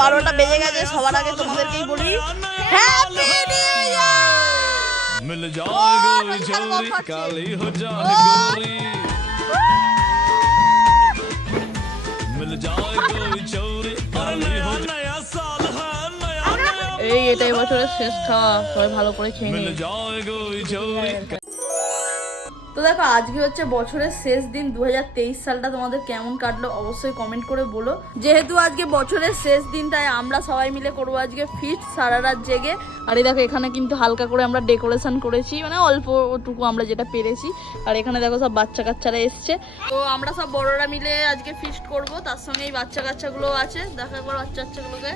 বারোটা বেজে গেছে সবার আগে তোমাদেরকেই বলি হ্যাপি নিউ ইয়ার মিল যায় মিল যায় এই এটাই বছরের শেষ খাওয়া সবাই ভালো করে খেয়ে নিন। তো দেখো আজকে হচ্ছে বছরের শেষ দিন দুহাজার তেইশ সালটা তোমাদের কেমন কাটলো অবশ্যই কমেন্ট করে বলো। যেহেতু আজকে বছরের শেষ দিন তাই আমরা সবাই মিলে করব আজকে ফিট সারা রাত জেগে। আর এই দেখো এখানে কিন্তু হালকা করে আমরা ডেকোরেশন করেছি মানে অল্পটুকু আমরা যেটা পেরেছি। আর এখানে দেখো সব বাচ্চা কাচ্চারা এসছে। তো আমরা সব বড়রা মিলে আজকে ফিস্ট করব তার সঙ্গে এই বাচ্চা কাচ্চাগুলো আছে। দেখা করো বাচ্চা কাচ্চাগুলোকে।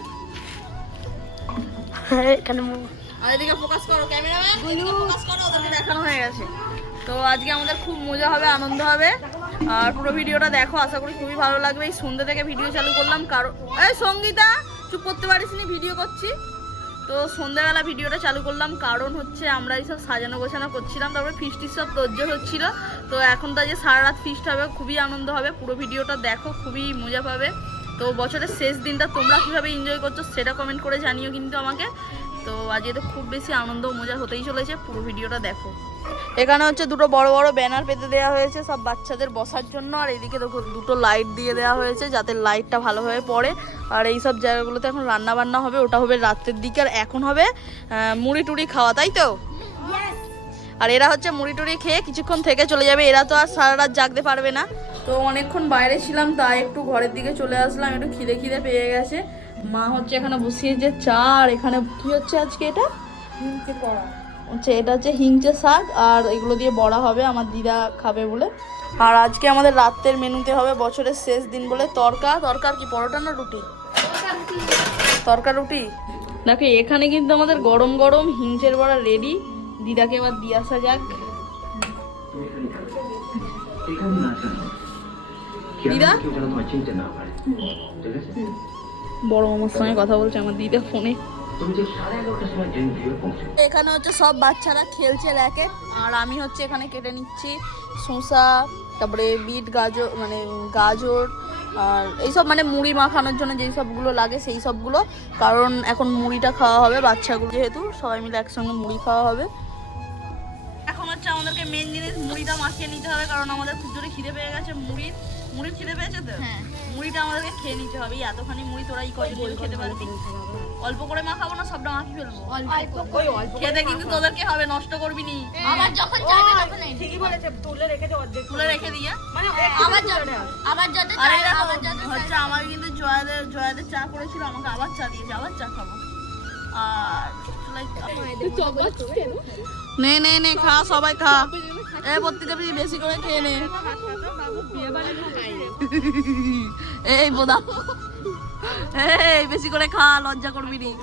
আর এদিকে ফোকাস করো ক্যামেরাম্যান ফোকাস করো ওদেরকে দেখানো হয়ে গেছে। তো আজকে আমাদের খুব মজা হবে, আনন্দ হবে। আর পুরো ভিডিওটা দেখো, আশা করি খুবই ভালো লাগবে। এই সন্ধ্যে থেকে ভিডিও চালু করলাম, কারণ এই সঙ্গীতা, চুপ করতে পারিস নি ভিডিও করছি। তো সন্ধ্যাবেলা ভিডিওটা চালু করলাম, কারণ হচ্ছে আমরা এইসব সাজানো গোছানো করছিলাম, তারপরে ফিস্টির সব তোজ্জোর হচ্ছিল তো এখন তো যে সারা রাত ফিস্ট হবে, খুবই আনন্দ হবে। পুরো ভিডিওটা দেখো, খুবই মজা পাবে। তো বছরের শেষ দিনটা তোমরা কীভাবে এনজয় করছ সেটা কমেন্ট করে জানিও কিন্তু আমাকে। তো আজকে তো খুব বেশি আনন্দ মজা হতেই চলেছে, পুরো ভিডিওটা দেখো। এখানে হচ্ছে দুটো বড় বড় ব্যানার পেতে দেওয়া হয়েছে সব বাচ্চাদের বসার জন্য, আর এদিকে দুটো লাইট দিয়ে দেওয়া হয়েছে যাতে লাইটটা ভালোভাবে পড়ে। আর এই সব জায়গাগুলোতে এখন রান্না বান্না হবে, ওটা হবে রাতের দিকে, আর এখন হবে মুড়ি টুড়ি খাওয়া, তাই তো? আর এরা হচ্ছে মুড়ি টুড়ি খেয়ে কিছুক্ষণ থেকে চলে যাবে, এরা তো আর সারা রাত জাগতে পারবে না। তো অনেকক্ষণ বাইরে ছিলাম, তাই একটু ঘরের দিকে চলে আসলাম, একটু খিদে খিদে পেয়ে গেছে। মা হচ্ছে এখানে বসিয়ে যে চা, আর এখানে কি হচ্ছে আজকে এটা? হচ্ছে এটা হচ্ছে হিংচে শাক, আর এগুলো দিয়ে বড়া হবে, আমার দিদা খাবে বলে। আর আজকে আমাদের রাতের মেনুতে হবে বছরের শেষ দিন বলে তরকা। তরকার কি, পরোটা না রুটি? তরকা রুটি? দেখো, এখানে কিন্তু আমাদের গরম গরম হিংচের বড়া রেডি দিদাকে এবার দিয়ে আসা যাক। দিদা? বড় মামার সঙ্গে কথা বলছে, আমার দিদা ফোনে। এখানে হচ্ছে সব বাচ্চারা খেলছে র্যাকেট আর আমি হচ্ছে এখানে কেটে নিচ্ছি শসা, তারপরে বিট, গাজর মানে গাজর, আর এইসব মানে মুড়ি মাখানোর জন্য যেই সবগুলো লাগে সেই সবগুলো। কারণ এখন মুড়িটা খাওয়া হবে বাচ্চাগুলো যেহেতু, সবাই মিলে একসঙ্গে মুড়ি খাওয়া হবে। এখন হচ্ছে আমাদেরকে মেন জিনিস মুড়িটা মাখিয়ে নিতে হবে, কারণ আমাদের খুব জোরে খিদে পেয়ে গেছে মুড়ির। মুড়ির খিদে পেয়েছে তো? মুড়িটা আমাদেরকে খেয়ে নিতে হবে। এতখানি মুড়ি তোরা এই কয়জন খেতে পারবি অল্প করে মাখাবো না সবটা মাখিয়ে ফেলব। খেতে কিন্তু তোদেরকে হবে নষ্ট করবি নি। আবার যখন চাইবে তখন ঠিকই বলেছে তুলে রেখে দে অর্ধেক তুলে রেখে দিয়ে আবার যখন আবার যত আর চাইবে এরকম আবার যত হচ্ছে আমার কিন্তু জয়াদের জয়াদের চা করেছিল আমাকে আবার চা দিয়েছে আবার চা খাব। আর নে নে নে, খা, সবাই খা। এ বেশি- বেশি করে খেয়ে নে। এই, বোদা। এই, বেশি করে খা, লজ্জা করবি নি।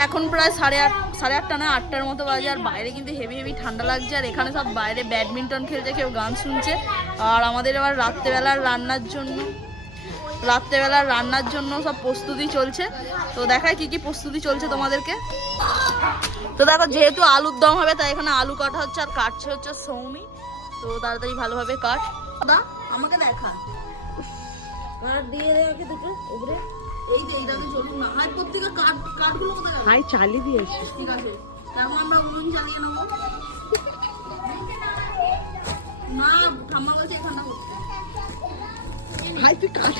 এখন প্রায় সাড়ে আট সাড়ে আটটা না, আটটার মতো বাজে, আর বাইরে কিন্তু হেভি হেভি ঠান্ডা লাগছে, আর এখানে সব বাইরে ব্যাডমিন্টন খেলছে, কেউ গান শুনছে। আর আমাদের এবার রাত্রেবেলার রান্নার জন্য, রাত্রেবেলার রান্নার জন্য সব প্রস্তুতি চলছে। তো দেখায় কি কি প্রস্তুতি চলছে তোমাদেরকে। তো দেখো, যেহেতু আলুর দম হবে, তাই এখানে আলু কাটা হচ্ছে, আর কাটছে হচ্ছে সৌমি। তো তাড়াতাড়ি ভালোভাবে কাট। দাদা, আমাকে দেখা। দিয়ে রেখে দুটো উপরে এই যে এইটাতে চলুন না। হাই প্রত্যেকের কাঠ কাঠগুলো কোথায় গেল হাই চালিয়ে দিয়েছে ঠিক আছে। তারপর আমরা উনুন চালিয়ে নেব। না ঠাম্মা বলছে এখানটা করতে। হাই তুই কাঠ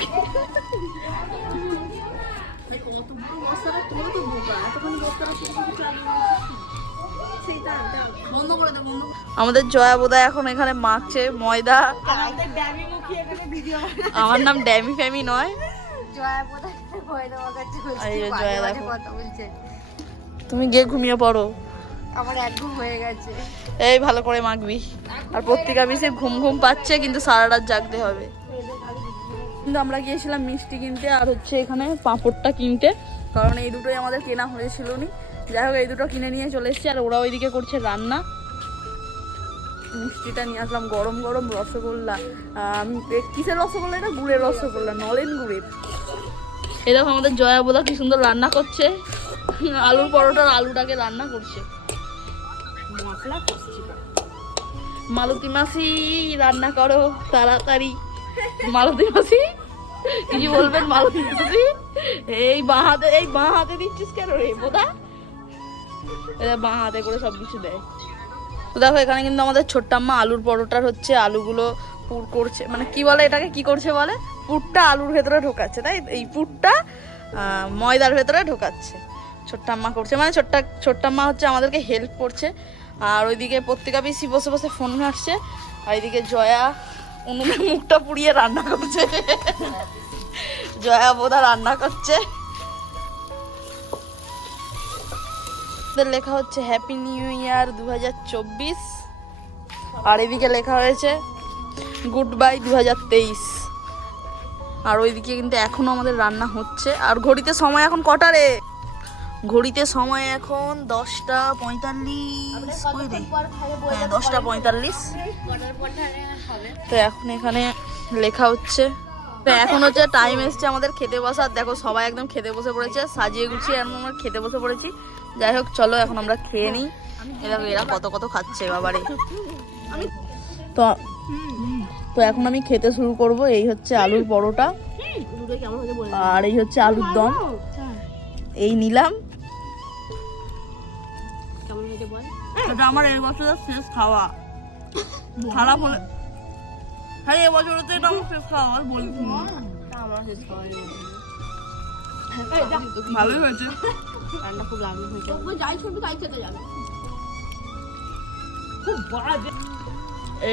কত বড় বস্তাটা তোলো তো বোকা। এতখানি বস্তাটা তুলে তুলে চালিয়ে বন্ধ করে দে বন্ধ আমাদের জয়া বোধা এখন এখানে মাখছে ময়দা। আমার নাম ড্যামি ফ্যামি নয়। জয়া বোধহয় তুমি গিয়ে ঘুমিয়ে পড়ো। আমার এক ঘুম হয়ে গেছে। এই ভালো করে মাখবি। আর পত্রিকা মিশে ঘুম ঘুম পাচ্ছে কিন্তু সারা রাত জাগতে হবে। কিন্তু আমরা গিয়েছিলাম মিষ্টি কিনতে আর হচ্ছে এখানে পাঁপড়টা কিনতে কারণ এই দুটোই আমাদের কেনা হয়েছিল নি। যাই হোক এই দুটো কিনে নিয়ে চলে এসেছি আর ওরা ওইদিকে করছে রান্না। মিষ্টিটা নিয়ে আসলাম গরম গরম রসগোল্লা কিসের রসগোল্লা এটা? গুড়ের রসগোল্লা নলেন গুড়ের। দেখো আমাদের জয়া বোধা কি সুন্দর রান্না করছে। আলুর পরোটার আলুটাকে রান্না করছে। মালতী মাসি রান্না করো তাড়াতাড়ি। মালতী মাসি কিছু বলবেন মালতী মাসি? এই বাঁ হাতে এই বাঁ হাতে দিচ্ছিস কেন রে বোধা বাঁ হাতে করে সব কিছু দেয়। তো দেখো এখানে কিন্তু আমাদের ছোট্টাম্মা আলুর পরোটার হচ্ছে আলুগুলো পুর করছে মানে কি বলে এটাকে? কি করছে বলে? পুরটা আলুর ভেতরে ঢোকাচ্ছে, তাই? এই পুরটা ময়দার ভেতরে ঢোকাচ্ছে। ছোট্টাম্মা করছে মানে ছোট্টা ছোট্টাম্মা হচ্ছে আমাদেরকে হেল্প করছে। আর ওইদিকে পত্রিকা পিসি বসে বসে ফোন ঘাটছে, আর এইদিকে জয়া উনুনে মুখটা পুড়িয়ে রান্না করছে। জয়া বোধা রান্না করছে। লেখা হচ্ছে হ্যাপি নিউ ইয়ার দু হাজার চব্বিশ। আর এদিকে লেখা হয়েছে গুড বাই দু হাজার তেইশ। আর ওইদিকে কিন্তু এখনও আমাদের রান্না হচ্ছে। আর ঘড়িতে সময় এখন কটা রে? ঘড়িতে সময় এখন দশটা পঁয়তাল্লিশ? হ্যাঁ দশটা পঁয়তাল্লিশ। তো এখন এখানে লেখা হচ্ছে। এখন হচ্ছে টাইম এসছে আমাদের খেতে বসার। দেখো সবাই একদম খেতে বসে পড়েছে। সাজিয়ে গুছিয়ে এখন আমরা খেতে বসে পড়েছি। যাই হোক, চলো এখন আমরা খেয়ে নিই। এরা এরা কত কত খাচ্ছে, বাবারে। তো তো এখন আমি খেতে শুরু করব। এই হচ্ছে আলুর পরোটা। আর এই হচ্ছে আলুর দম। এই নিলাম। এটা আমার এই বছরের শেষ খাওয়া। খারাপ হলে হ্যাঁ এবছরে তো এটা আমার শেষ খাওয়া, আর বলি ভালোই হয়েছে।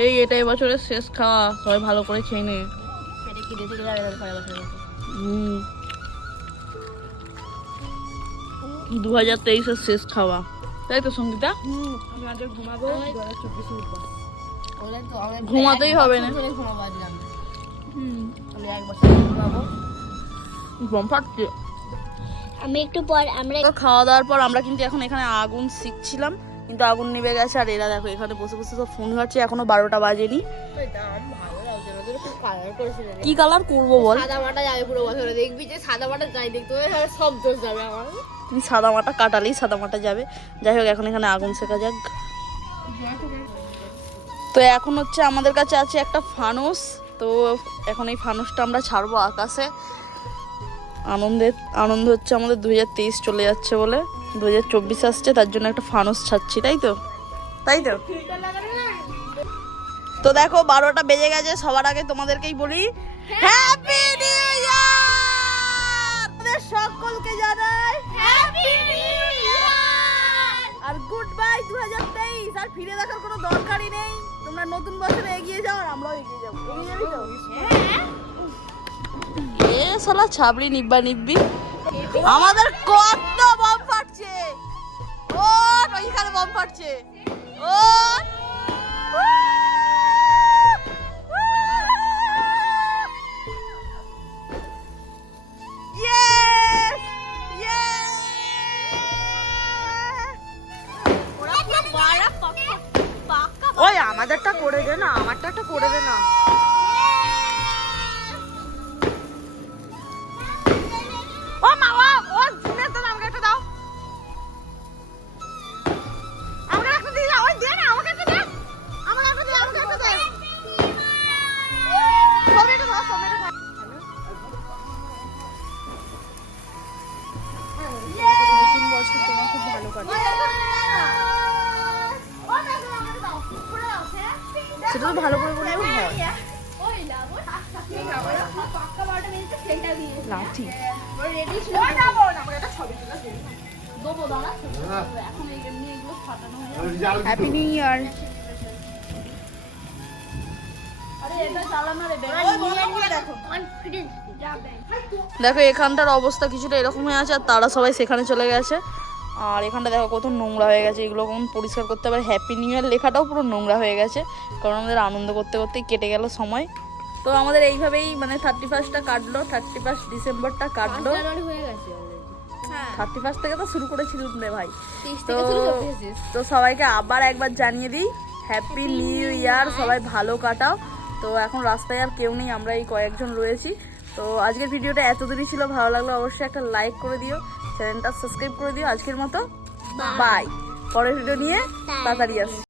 এই এটা এবছরের শেষ খাওয়া। সবাই ভালো করে খেয়ে নে। দু হাজার তেইশের শেষ খাওয়া। তাই তো সঙ্গীতা? ঘুমাতেই হবে না। গম ফাটছে আমি একটু পর আমরা খাওয়া দাওয়ার পর আমরা কিন্তু এখন এখানে আগুন শিখছিলাম। কিন্তু আগুন নিভে গেছে আর এরা দেখো এখানে বসে বসে সব ফোন ঘাটছে এখনও বারোটা বাজেনি। কি কালার করব বল? সাদা মাটা যাবে পুরো বছরে দেখবি যে সাদা মাটা যাই দেখতে সব দোষ যাবে আমার। তুমি সাদা মাটা কাটালেই সাদা মাটা যাবে। যাই হোক এখন এখানে আগুন শেখা যাক। তো এখন হচ্ছে আমাদের কাছে আছে একটা ফানুস। তো এখন এই ফানুসটা আমরা ছাড়বো আকাশে। আনন্দের আনন্দ হচ্ছে আমাদের দু হাজার তেইশ চলে যাচ্ছে বলে। দু হাজার চব্বিশ আসছে তার জন্য একটা ফানুস ছাড়ছি তাই তো? তাই তো? তো দেখো বারোটা বেজে গেছে সবার আগে তোমাদেরকেই বলি হ্যাপি নিউ ইয়ার সকলকে জানাই হ্যাপি নিউ ইয়ার আর গুড বাই দু হাজার তেইশ আর ফিরে দেখার কোনো দরকারই নেই। তোমরা নতুন বছরে এগিয়ে যাও আর আমরাও এগিয়ে যাব। এগিয়ে যাবি তো? এ শালা ছাবড়ি নিব্বা নিব্বি। আমাদের কত ওইখানে বম ফাটছে ও সেটা তো ভালো করে হয়। দেখো, এখানটার অবস্থা কিছুটা এরকম হয়ে আছে, আর তারা সবাই সেখানে চলে গেছে। আর এখানটা দেখো কত নোংরা হয়ে গেছে এগুলো কোন পরিষ্কার করতে পারে। হ্যাপি নিউ ইয়ার লেখাটাও পুরো নোংরা হয়ে গেছে কারণ আমাদের আনন্দ করতে করতেই কেটে গেল সময়। তো আমাদের এইভাবেই মানে থার্টি ফার্স্টটা কাটলো থার্টি ফার্স্ট ডিসেম্বরটা কাটলো হয়ে গেছে থার্টি ফার্স্ট থেকে তো শুরু করেছিলাম রে ভাই। তো তো সবাইকে আবার একবার জানিয়ে দিই হ্যাপি নিউ ইয়ার সবাই ভালো কাটাও। তো এখন রাস্তায় আর কেউ নেই আমরা এই কয়েকজন রয়েছি। তো আজকের ভিডিওটা এতদিনই ছিল। ভালো লাগল অবশ্যই একটা লাইক করে দিও চ্যানেলটা সাবস্ক্রাইব করে দিও। আজকের মতো বাই পরের ভিডিও নিয়ে তাড়াতাড়ি আসছি।